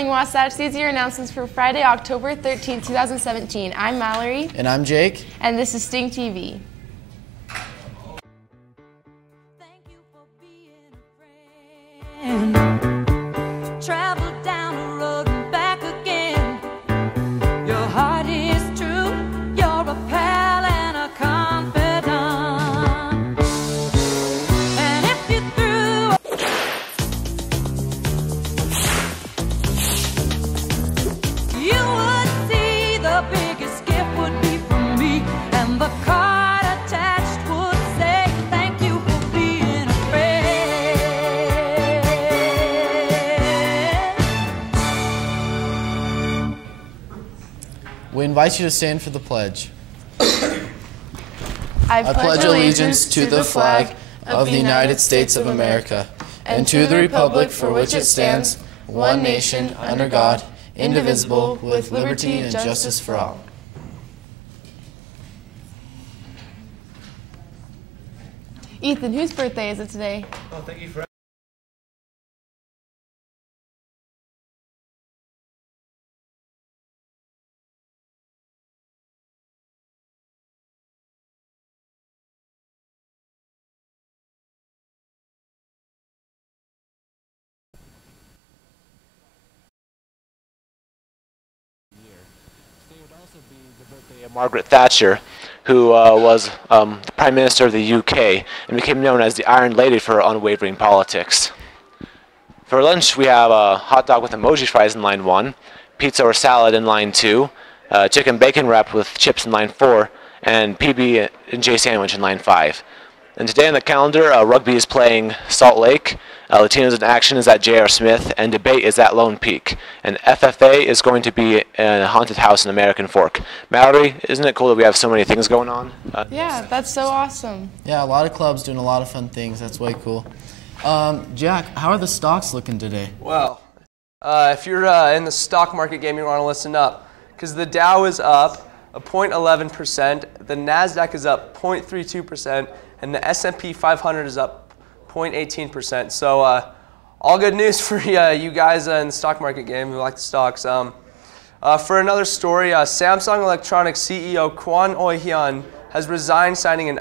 morning, Wasatch. These are your announcements for Friday, October 13, 2017. I'm Mallory. And I'm Jake. And this is Sting TV. Thank you for being a friend. Travel down the road and back again. Your heart is true. You're a pal and a confidant. And if you threw you would see the biggest gift would be from me, and the card attached would say thank you for being a friend. We invite you to stand for the pledge. I pledge allegiance to the flag of the United States of America and to the republic for which it stands, one nation, under God, indivisible, with liberty and justice for all. Ethan, whose birthday is it today? Oh, thank you for Margaret Thatcher, who was the Prime Minister of the UK and became known as the Iron Lady for her unwavering politics. For lunch, we have a hot dog with emoji fries in line 1, pizza or salad in line 2, chicken bacon wrap with chips in line 4, and PB&J sandwich in line 5. And today on the calendar, rugby is playing Salt Lake, Latinos in Action is at J.R. Smith, and debate is at Lone Peak. And FFA is going to be in a haunted house in American Fork. Mallory, isn't it cool that we have so many things going on? Yeah, that's so awesome. Yeah, a lot of clubs doing a lot of fun things. That's way cool. Jack, how are the stocks looking today? Well, if you're in the stock market game, you want to listen up, because the Dow is up 0.11%, the NASDAQ is up 0.32%, and the S&P 500 is up 0.18%. So all good news for you guys in the stock market game who like the stocks. For another story, Samsung Electronics CEO Kwon Oh-hyun has resigned, citing an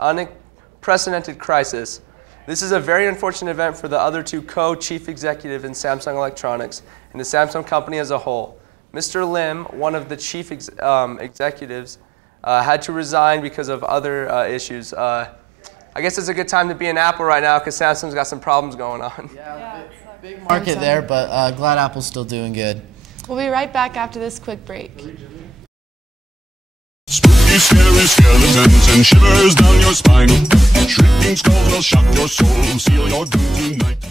unprecedented crisis. This is a very unfortunate event for the other two co-chief executives in Samsung Electronics and the Samsung company as a whole. Mr. Lim, one of the chief executives, had to resign because of other issues. I guess it's a good time to be in Apple right now because Samsung's got some problems going on. Yeah, big market there, but glad Apple's still doing good. We'll be right back after this quick break. Spooky, scary skeletons and shivers down your spine. Shrieking skulls will shock your soul, seal your doom tonight.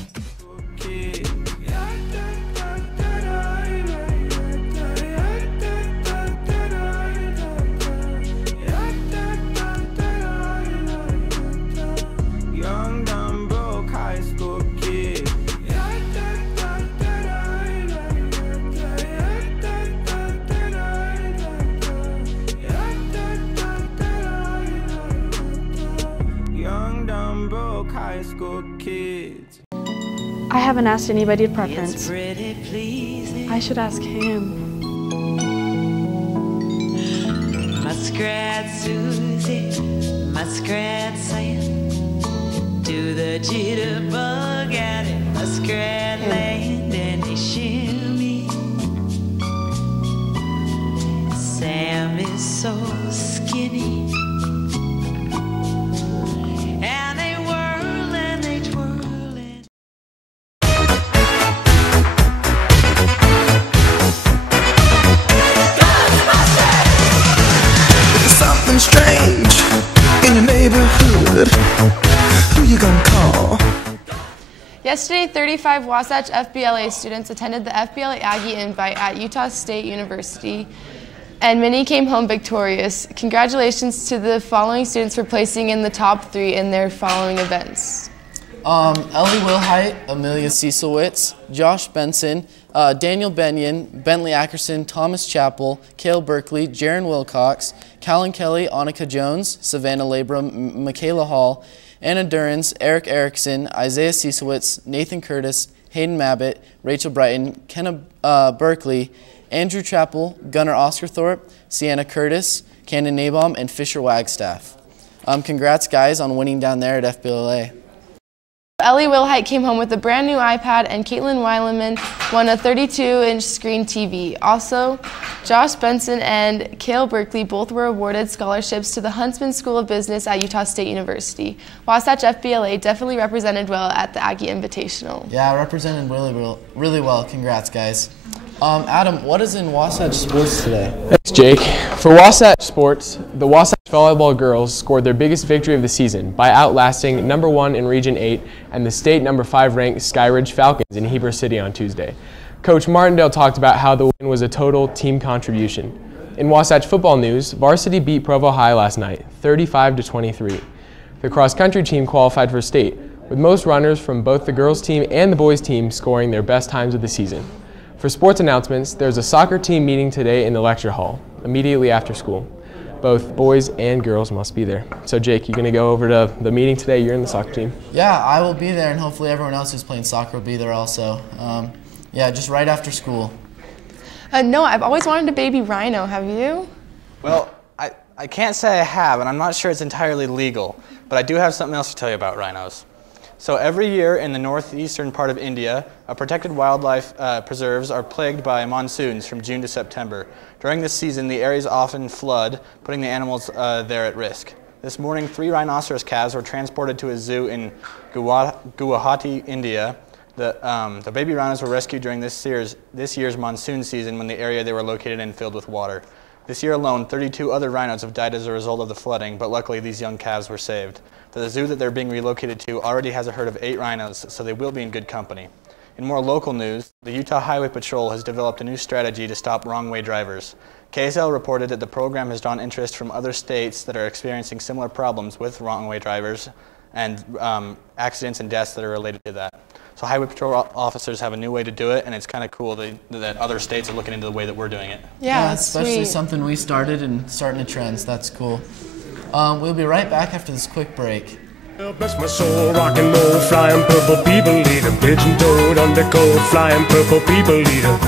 I haven't asked anybody to preference. I should ask him. Muskrat Susie, Muskrat Sam, do the jitterbug out in Muskrat Land, and they shimmy. Sam is so skinny. Strange in your neighborhood. Who you gonna call? Yesterday, 35 Wasatch FBLA students attended the FBLA Aggie Invite at Utah State University, and many came home victorious. Congratulations to the following students for placing in the top 3 in their following events. Ellie Wilhite, Amelia Cecilwitz, Josh Benson, Daniel Benyon, Bentley Ackerson, Thomas Chappell, Cale Berkeley, Jaron Wilcox, Callan Kelly, Annika Jones, Savannah Labrum, Michaela Hall, Anna Durans, Eric Erickson, Isaiah Cecilwitz, Nathan Curtis, Hayden Mabbitt, Rachel Brighton, Kenna Berkeley, Andrew Chappell, Gunnar Oscarthorpe, Sienna Curtis, Camden Nabaum, and Fisher Wagstaff. Congrats, guys, on winning down there at FBLA. Ellie Wilhite came home with a brand new iPad, and Caitlin Weileman won a 32-inch screen TV. Also, Josh Benson and Cale Berkeley both were awarded scholarships to the Huntsman School of Business at Utah State University. Wasatch FBLA definitely represented well at the Aggie Invitational. Yeah, represented really well. Congrats, guys. Adam, what is in Wasatch sports today? Thanks, Jake. For Wasatch sports, the Wasatch volleyball girls scored their biggest victory of the season by outlasting #1 in Region 8 and the state #5 ranked Skyridge Falcons in Heber City on Tuesday. Coach Martindale talked about how the win was a total team contribution. In Wasatch football news, varsity beat Provo High last night, 35-23. The cross-country team qualified for state, with most runners from both the girls team and the boys team scoring their best times of the season. For sports announcements, there's a soccer team meeting today in the lecture hall, immediately after school. Both boys and girls must be there. So Jake, you going to go over to the meeting today? You're in the soccer team. Yeah, I will be there, and hopefully everyone else who's playing soccer will be there also. Yeah, just right after school. No, I've always wanted a baby rhino. Have you? Well, I can't say I have, and I'm not sure it's entirely legal, but I do have something else to tell you about rhinos. So every year in the northeastern part of India, protected wildlife preserves are plagued by monsoons from June to September. During this season, the areas often flood, putting the animals there at risk. This morning, 3 rhinoceros calves were transported to a zoo in Guwahati, India. The baby rhinos were rescued during this year's monsoon season when the area they were located in filled with water. This year alone, 32 other rhinos have died as a result of the flooding, but luckily these young calves were saved. The zoo that they're being relocated to already has a herd of 8 rhinos, so they will be in good company. In more local news, the Utah Highway Patrol has developed a new strategy to stop wrong-way drivers. KSL reported that the program has drawn interest from other states that are experiencing similar problems with wrong-way drivers and accidents and deaths that are related to that. So Highway Patrol officers have a new way to do it, and it's kind of cool that other states are looking into the way that we're doing it. Yeah, especially sweet. Something we started and starting a trend, so that's cool. We'll be right back after this quick break. Bless my soul, rock and roll, flying purple people eater, pigeon toed, undercoat, flying purple people eater.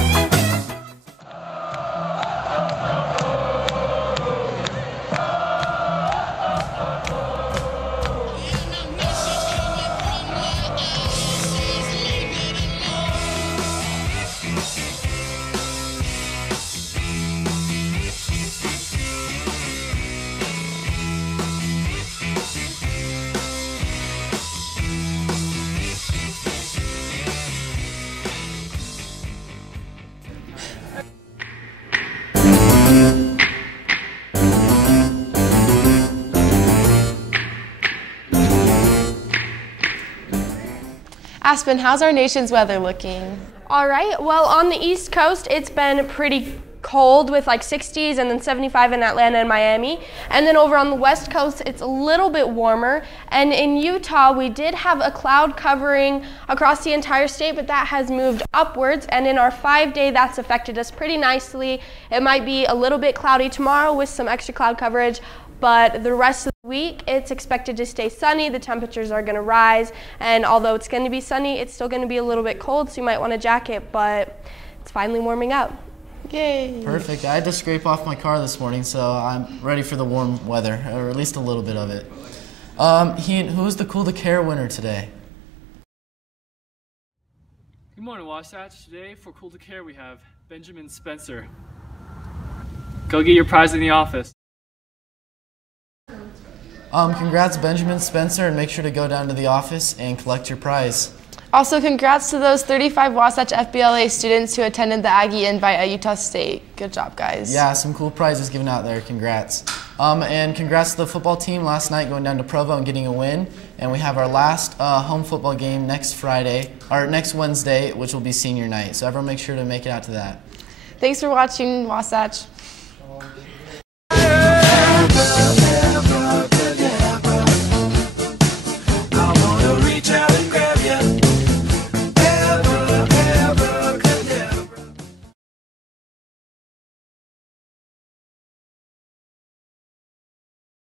Aspen, how's our nation's weather looking? All right, well, on the East Coast, it's been pretty cold with like 60s and then 75 in Atlanta and Miami. And then over on the West Coast, it's a little bit warmer. And in Utah, we did have a cloud covering across the entire state, but that has moved upwards. And in our 5-day, that's affected us pretty nicely. It might be a little bit cloudy tomorrow with some extra cloud coverage, but the rest of the week, it's expected to stay sunny. The temperatures are going to rise, and although it's going to be sunny, it's still going to be a little bit cold, so you might want a jacket, but it's finally warming up. Yay. Perfect. I had to scrape off my car this morning, so I'm ready for the warm weather, or at least a little bit of it. Who's the Cool to Care winner today? Good morning, Wasatch. Today for Cool to Care, we have Benjamin Spencer. Go get your prize in the office. Congrats, Benjamin Spencer, and make sure to go down to the office and collect your prize. Also, congrats to those 35 Wasatch FBLA students who attended the Aggie Invite at Utah State. Good job, guys. Yeah, some cool prizes given out there. Congrats. And congrats to the football team last night going down to Provo and getting a win. And we have our last home football game next Wednesday, which will be senior night. So everyone make sure to make it out to that. Thanks for watching, Wasatch.